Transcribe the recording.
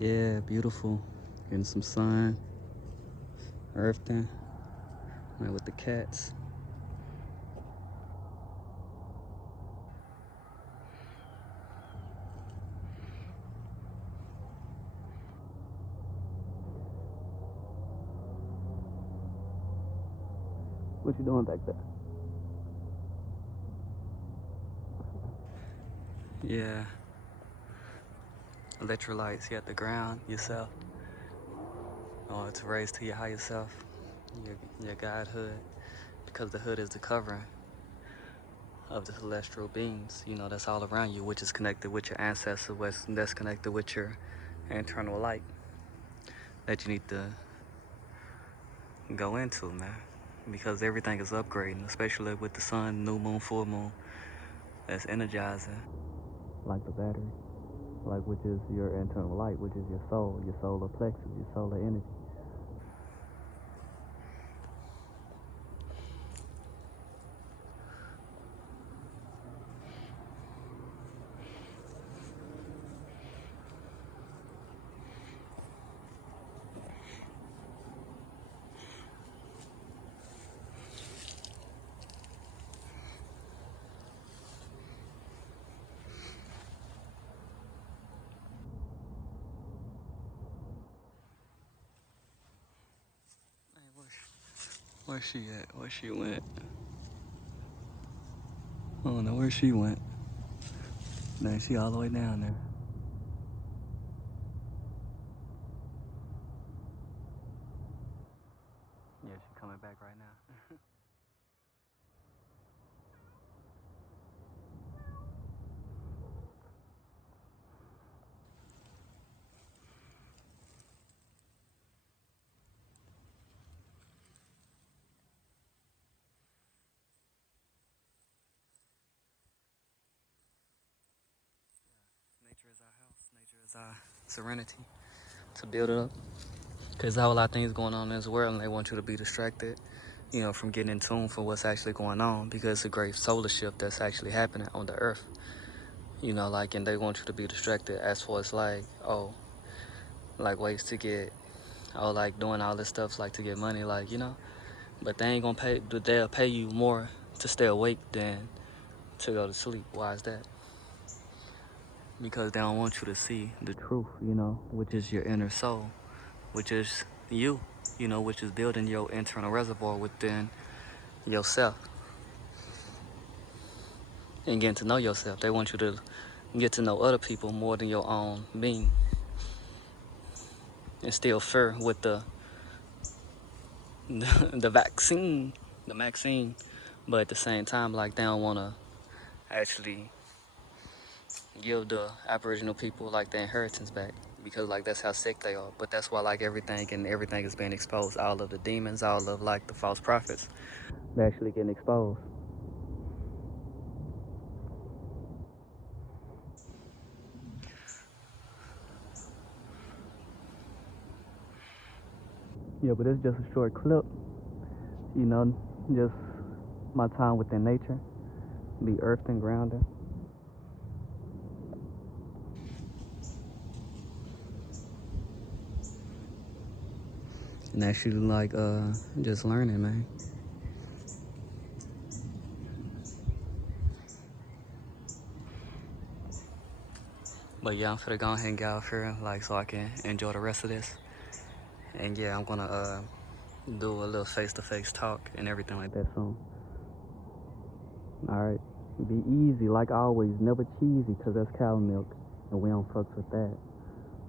Yeah, beautiful. Getting some sun, earthing, like with the cats. What you doing back there? Yeah, electrolytes. You have to ground yourself, or to raise to your higher self, your godhood, because the hood is the covering of the celestial beings. You know, that's all around you, which is connected with your ancestors, that's connected with your internal light that you need to go into, man. Because everything is upgrading, especially with the sun, new moon, full moon, that's energizing, like the battery, like which is your internal light, which is your solar plexus, your solar energy. Where she at? Where she went? I don't know where she went. Now she all the way down there. Yeah, she coming back right now. Nature is our house. Nature is our serenity to build it up. Because there's a whole lot of things going on in this world, and they want you to be distracted, you know, from getting in tune for what's actually going on, because it's a great solar shift that's actually happening on the earth. You know, like, and they want you to be distracted as far as like, oh, like ways to get, oh, like doing all this stuff, like to get money, like, you know, but they ain't gonna pay, they'll pay you more to stay awake than to go to sleep. Why is that? Because they don't want you to see the truth, you know, which is your inner soul, which is you know, which is building your internal reservoir within yourself and getting to know yourself. They want you to get to know other people more than your own being, and still fear with the vaccine, but at the same time, like they don't want to actually give the Aboriginal people like their inheritance back, because like that's how sick they are. But that's why like everything is being exposed. All of the demons, all of like the false prophets, they're actually getting exposed. Yeah, but it's just a short clip, you know, just my time within nature, be earthed and grounded. And actually like just learning, man. But yeah, I'm finna go ahead and get off here, like, so I can enjoy the rest of this. And yeah, I'm gonna do a little face-to-face talk and everything like that soon. All right, be easy like always, never cheesy, cause that's cow milk, and we don't fucks with that.